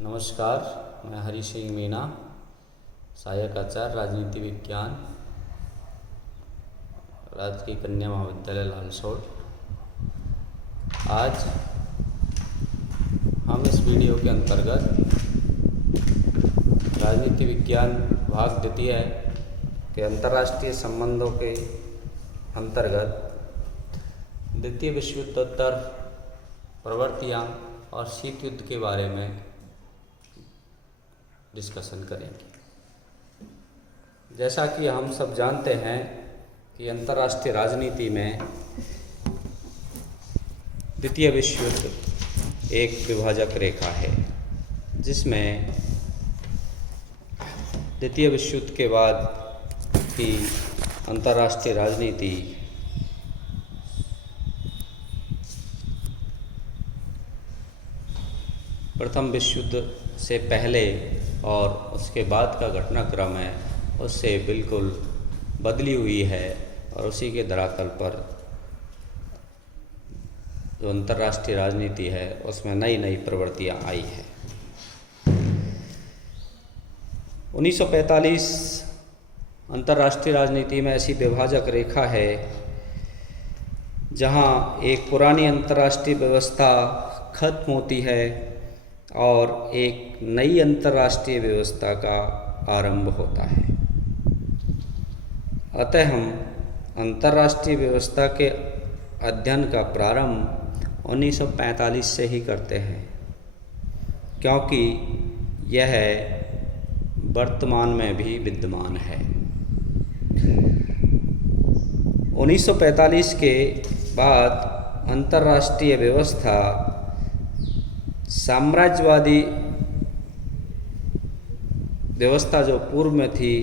नमस्कार, मैं हरि सिंह मीना, सहायक आचार्य राजनीति विज्ञान, राजकीय कन्या महाविद्यालय लालसोट। आज हम इस वीडियो के अंतर्गत राजनीति विज्ञान भाग द्वितीय के अंतर्राष्ट्रीय संबंधों के अंतर्गत द्वितीय विश्व युद्धोत्तर प्रवृत्तियाँ और शीत युद्ध के बारे में डिस्कशन करेंगे। जैसा कि हम सब जानते हैं कि अंतर्राष्ट्रीय राजनीति में द्वितीय विश्व युद्ध एक विभाजक रेखा है, जिसमें द्वितीय विश्व युद्ध के बाद की अंतर्राष्ट्रीय राजनीति प्रथम विश्व युद्ध से पहले और उसके बाद का घटनाक्रम है उससे बिल्कुल बदली हुई है, और उसी के धरातल पर जो अंतर्राष्ट्रीय राजनीति है उसमें नई नई प्रवृत्तियाँ आई है। 1945 अंतर्राष्ट्रीय राजनीति में ऐसी विभाजक रेखा है जहां एक पुरानी अंतर्राष्ट्रीय व्यवस्था खत्म होती है और एक नई अंतर्राष्ट्रीय व्यवस्था का आरंभ होता है। अतः हम अंतर्राष्ट्रीय व्यवस्था के अध्ययन का प्रारंभ 1945 से ही करते हैं, क्योंकि यह वर्तमान में भी विद्यमान है। 1945 के बाद अंतर्राष्ट्रीय व्यवस्था साम्राज्यवादी व्यवस्था जो पूर्व में थी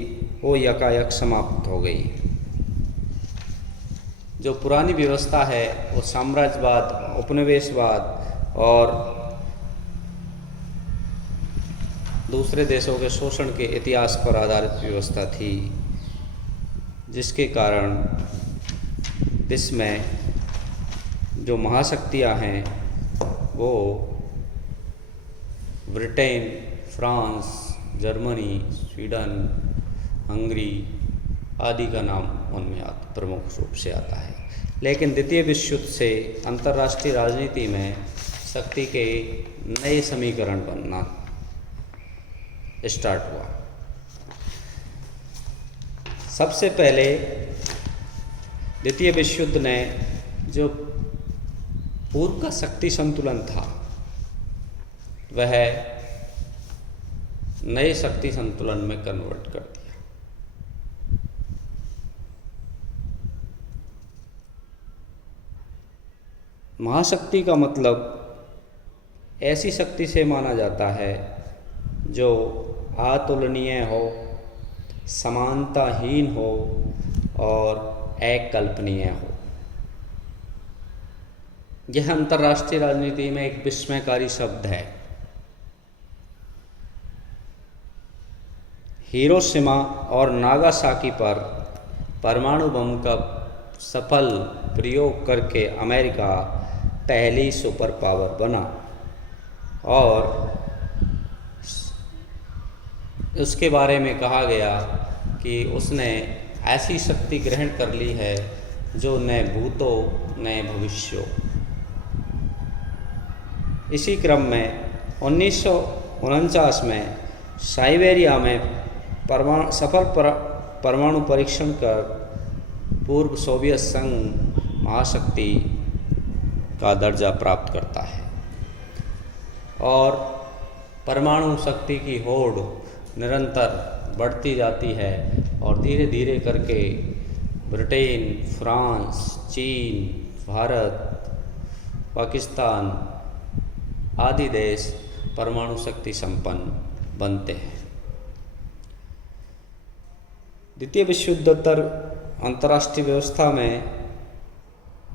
वो यकायक समाप्त हो गई। जो पुरानी व्यवस्था है वो साम्राज्यवाद, उपनिवेशवाद और दूसरे देशों के शोषण के इतिहास पर आधारित व्यवस्था थी, जिसके कारण विश्व में जो महाशक्तियाँ हैं वो Britain, France, Germany, Sweden, Hungary आदि का नाम उनमें प्रमुख रूप से आता है। लेकिन द्वितीय विश्व युद्ध से अंतर्राष्ट्रीय राजनीति में शक्ति के नए समीकरण बनना स्टार्ट हुआ। सबसे पहले द्वितीय विश्व युद्ध ने जो पूर्व का शक्ति संतुलन था वह नए शक्ति संतुलन में कन्वर्ट कर दिया। महाशक्ति का मतलब ऐसी शक्ति से माना जाता है जो अतुलनीय हो, समानताहीन हो और अकल्पनीय हो। यह अंतर्राष्ट्रीय राजनीति में एक विस्मयकारी शब्द है। हिरोशिमा और नागासाकी पर परमाणु बम का सफल प्रयोग करके अमेरिका पहली सुपर पावर बना, और उसके बारे में कहा गया कि उसने ऐसी शक्ति ग्रहण कर ली है जो न भूतो न भविष्यो। इसी क्रम में 1949 में साइबेरिया में सफल परमाणु परीक्षण कर पूर्व सोवियत संघ महाशक्ति का दर्जा प्राप्त करता है, और परमाणु शक्ति की होड़ निरंतर बढ़ती जाती है, और धीरे धीरे करके ब्रिटेन, फ्रांस, चीन, भारत, पाकिस्तान आदि देश परमाणु शक्ति संपन्न बनते हैं। द्वितीय विश्व युद्धोत्तर अंतर्राष्ट्रीय व्यवस्था में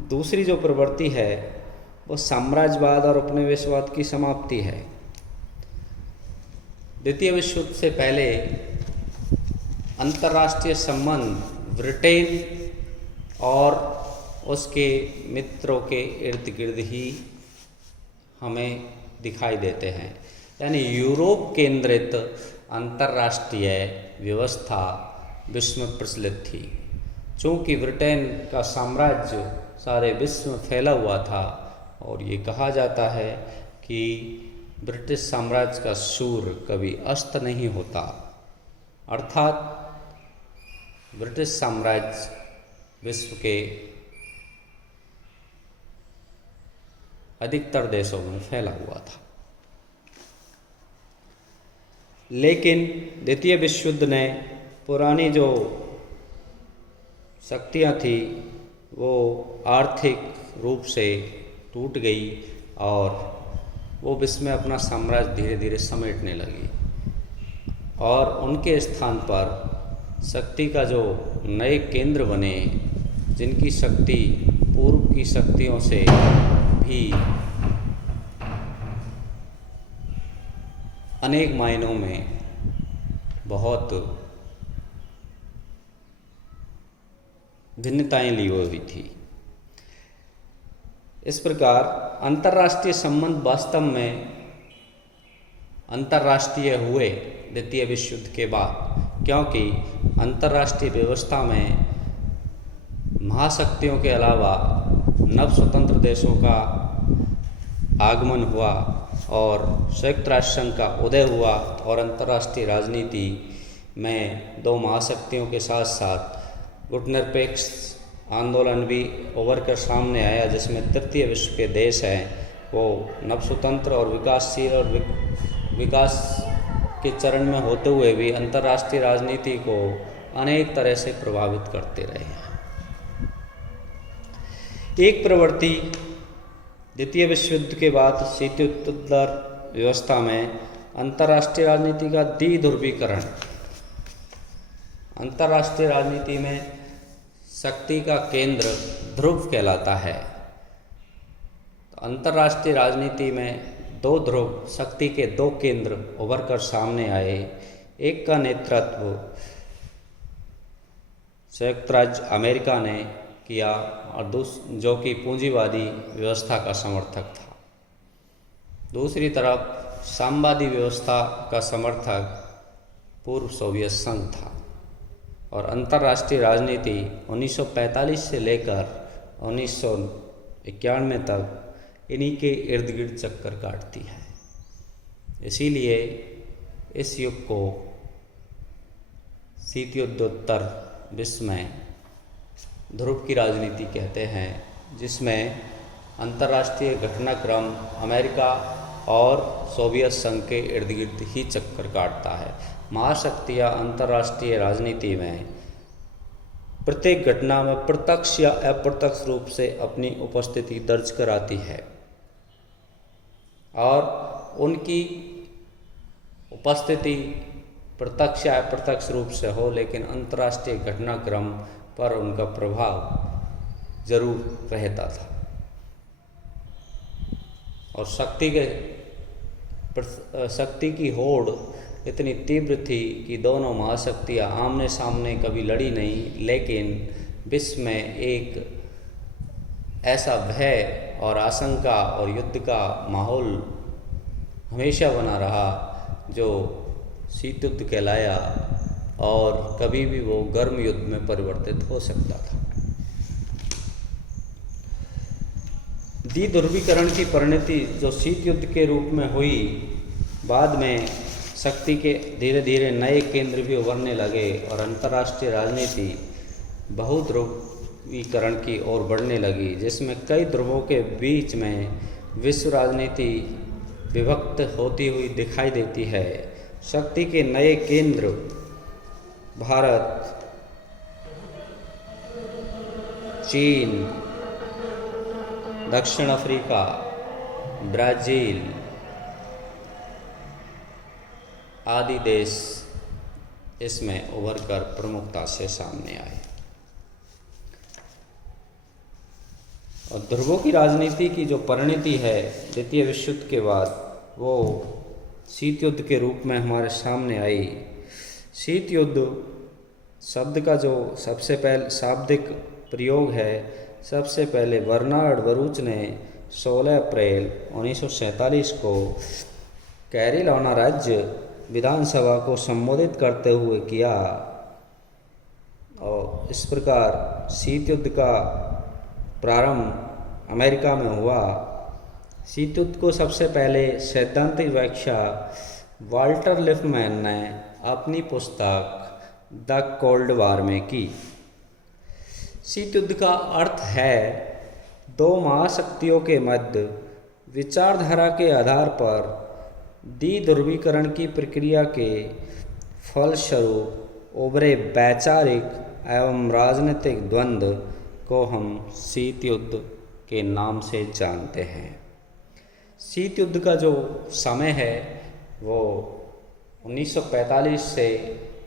दूसरी जो प्रवृत्ति है वो साम्राज्यवाद और उपनिवेशवाद की समाप्ति है। द्वितीय विश्व युद्ध से पहले अंतर्राष्ट्रीय संबंध ब्रिटेन और उसके मित्रों के इर्द गिर्द ही हमें दिखाई देते हैं। यानी यूरोप केंद्रित अंतर्राष्ट्रीय व्यवस्था विश्व में प्रचलित थी। चूँकि ब्रिटेन का साम्राज्य सारे विश्व में फैला हुआ था और ये कहा जाता है कि ब्रिटिश साम्राज्य का सूर्य कभी अस्त नहीं होता, अर्थात ब्रिटिश साम्राज्य विश्व के अधिकतर देशों में फैला हुआ था। लेकिन द्वितीय विश्व युद्ध ने पुरानी जो शक्तियाँ थी वो आर्थिक रूप से टूट गई और वो विश्व में अपना साम्राज्य धीरे धीरे समेटने लगी और उनके स्थान पर शक्ति का जो नए केंद्र बने, जिनकी शक्ति पूर्व की शक्तियों से भी अनेक मायनों में बहुत भिन्नताएं ली हुई थी। इस प्रकार अंतर्राष्ट्रीय संबंध वास्तव में अंतर्राष्ट्रीय हुए द्वितीय विश्व युद्ध के बाद, क्योंकि अंतर्राष्ट्रीय व्यवस्था में महाशक्तियों के अलावा नव स्वतंत्र देशों का आगमन हुआ और संयुक्त राष्ट्र संघ का उदय हुआ और अंतर्राष्ट्रीय राजनीति में दो महाशक्तियों के साथ साथ गुटनिरपेक्ष आंदोलन भी उभर कर सामने आया, जिसमें तृतीय विश्व के देश हैं वो नव स्वतंत्र और विकासशील और विकास के चरण में होते हुए भी अंतर्राष्ट्रीय राजनीति को अनेक तरह से प्रभावित करते रहे हैं। एक प्रवृत्ति द्वितीय विश्व युद्ध के बाद शीतोत्तर व्यवस्था में अंतर्राष्ट्रीय राजनीति का द्विध्रुवीकरण। अंतर्राष्ट्रीय राजनीति में शक्ति का केंद्र ध्रुव कहलाता है। तो अंतर्राष्ट्रीय राजनीति में दो ध्रुव, शक्ति के दो केंद्र उभर कर सामने आए। एक का नेतृत्व संयुक्त राज्य अमेरिका ने किया और जो कि पूंजीवादी व्यवस्था का समर्थक था। दूसरी तरफ साम्यवादी व्यवस्था का समर्थक पूर्व सोवियत संघ था और अंतर्राष्ट्रीय राजनीति 1945 से लेकर 1991 तक इन्हीं के इर्द गिर्द चक्कर काटती है। इसीलिए इस युग को शीतयुद्धोत्तर विश्व में ध्रुव की राजनीति कहते हैं, जिसमें अंतर्राष्ट्रीय घटनाक्रम अमेरिका और सोवियत संघ के इर्द गिर्द ही चक्कर काटता है। महाशक्तियाँ अंतर्राष्ट्रीय राजनीति में प्रत्येक घटना में प्रत्यक्ष या अप्रत्यक्ष रूप से अपनी उपस्थिति दर्ज कराती है और उनकी उपस्थिति प्रत्यक्ष या अप्रत्यक्ष रूप से हो, लेकिन अंतर्राष्ट्रीय घटनाक्रम पर उनका प्रभाव जरूर रहता था। और शक्ति की होड़ इतनी तीव्र थी कि दोनों महाशक्तियाँ आमने सामने कभी लड़ी नहीं, लेकिन विश्व में एक ऐसा भय और आशंका और युद्ध का माहौल हमेशा बना रहा जो शीत युद्ध कहलाया और कभी भी वो गर्म युद्ध में परिवर्तित हो सकता था। द्विध्रुवीकरण की परिणति जो शीत युद्ध के रूप में हुई, बाद में शक्ति के धीरे धीरे नए केंद्र भी उभरने लगे और अंतर्राष्ट्रीय राजनीति बहुध्रुवीकरण की ओर बढ़ने लगी, जिसमें कई ध्रुवों के बीच में विश्व राजनीति विभक्त होती हुई दिखाई देती है। शक्ति के नए केंद्र भारत, चीन, दक्षिण अफ्रीका, ब्राज़ील आदि देश इसमें उभर कर प्रमुखता से सामने आए। और ध्रुवों की राजनीति की जो परिणति है द्वितीय विश्व युद्ध के बाद, वो शीत युद्ध के रूप में हमारे सामने आई। शीत युद्ध शब्द का जो सबसे पहले शाब्दिक प्रयोग है, सबसे पहले बर्नार्ड बरूच ने 16 अप्रैल 1947 को कैरोलिना राज्य विधानसभा को संबोधित करते हुए किया। और इस प्रकार शीत युद्ध का प्रारंभ अमेरिका में हुआ। शीत युद्ध को सबसे पहले सैद्धांतिक व्याख्या वाल्टर लिपमैन ने अपनी पुस्तक द कोल्ड वॉर में की। शीत युद्ध का अर्थ है दो महाशक्तियों के मध्य विचारधारा के आधार पर द्विध्रुवीकरण की प्रक्रिया के फलस्वरूप उभरे वैचारिक एवं राजनीतिक द्वंद्व को हम शीत युद्ध के नाम से जानते हैं। शीत युद्ध का जो समय है वो 1945 से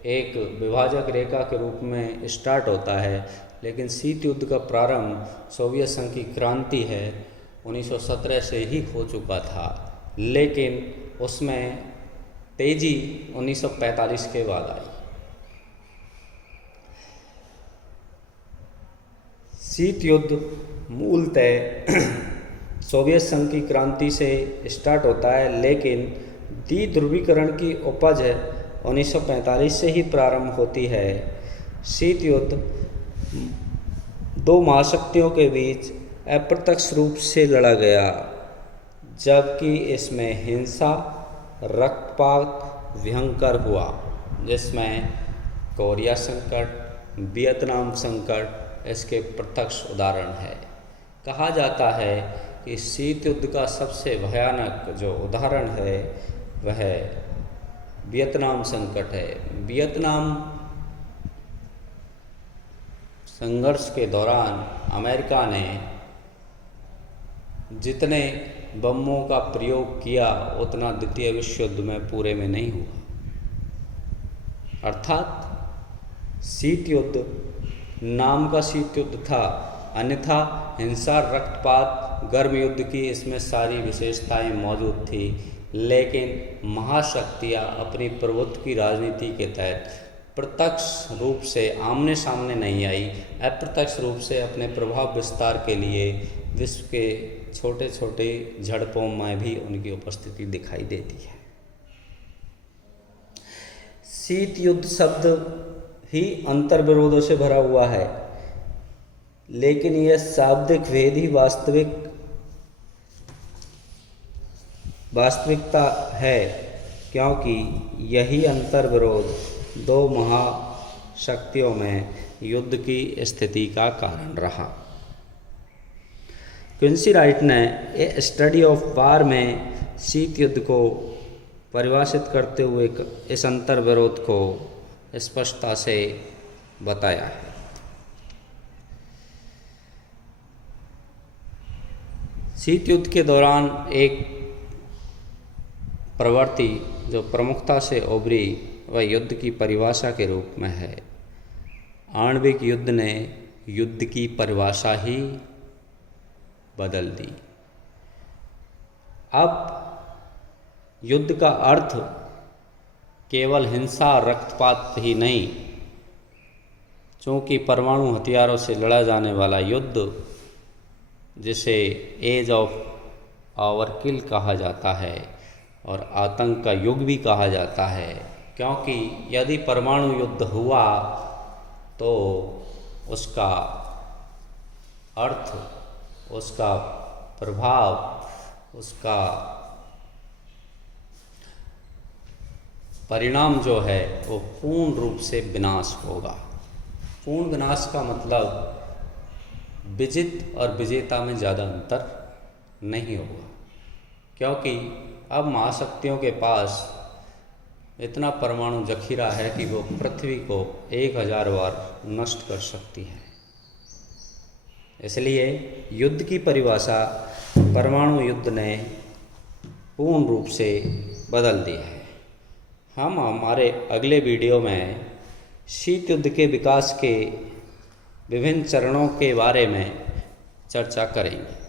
एक विभाजक रेखा के रूप में स्टार्ट होता है, लेकिन शीत युद्ध का प्रारंभ सोवियत संघ की क्रांति है 1917 से ही हो चुका था, लेकिन उसमें तेजी 1945 के बाद आई। शीत युद्ध मूलतः सोवियत संघ की क्रांति से स्टार्ट होता है, लेकिन द्विध्रुवीकरण की उपज 1945 से ही प्रारंभ होती है। शीत युद्ध दो महाशक्तियों के बीच अप्रत्यक्ष रूप से लड़ा गया, जबकि इसमें हिंसा, रक्तपात भयंकर हुआ, जिसमें कोरिया संकट, वियतनाम संकट इसके प्रत्यक्ष उदाहरण है। कहा जाता है कि शीत युद्ध का सबसे भयानक जो उदाहरण है वह वियतनाम संकट है। वियतनाम संघर्ष के दौरान अमेरिका ने जितने बमों का प्रयोग किया उतना द्वितीय विश्व युद्ध में पूरे में नहीं हुआ। अर्थात शीत युद्ध नाम का शीत युद्ध था, अन्यथा हिंसा, रक्तपात, गर्म युद्ध की इसमें सारी विशेषताएं मौजूद थी, लेकिन महाशक्तियां अपनी प्रभुत्व की राजनीति के तहत प्रत्यक्ष रूप से आमने सामने नहीं आई, अप्रत्यक्ष रूप से अपने प्रभाव विस्तार के लिए विश्व के छोटे छोटे झड़पों में भी उनकी उपस्थिति दिखाई देती है। शीत युद्ध शब्द ही अंतर विरोधों से भरा हुआ है, लेकिन यह शाब्दिक भेद ही वास्तविकता है, क्योंकि यही अंतर विरोध दो महाशक्तियों में युद्ध की स्थिति का कारण रहा। क्विंसी राइट ने ए स्टडी ऑफ वार में शीत युद्ध को परिभाषित करते हुए इस अंतर विरोध को स्पष्टता से बताया है। शीत युद्ध के दौरान एक प्रवृत्ति जो प्रमुखता से उभरी वह युद्ध की परिभाषा के रूप में है। आणविक युद्ध ने युद्ध की परिभाषा ही बदल दी। अब युद्ध का अर्थ केवल हिंसा, रक्तपात ही नहीं, चूँकि परमाणु हथियारों से लड़ा जाने वाला युद्ध, जिसे एज ऑफ ओवरकिल कहा जाता है और आतंक का युग भी कहा जाता है, क्योंकि यदि परमाणु युद्ध हुआ तो उसका अर्थ, उसका प्रभाव, उसका परिणाम जो है वो पूर्ण रूप से विनाश होगा। पूर्ण विनाश का मतलब विजित और विजेता में ज़्यादा अंतर नहीं होगा, क्योंकि अब महाशक्तियों के पास इतना परमाणु जखीरा है कि वो पृथ्वी को 1000 बार नष्ट कर सकती है। इसलिए युद्ध की परिभाषा परमाणु युद्ध ने पूर्ण रूप से बदल दी है। हम हमारे अगले वीडियो में शीत युद्ध के विकास के विभिन्न चरणों के बारे में चर्चा करेंगे।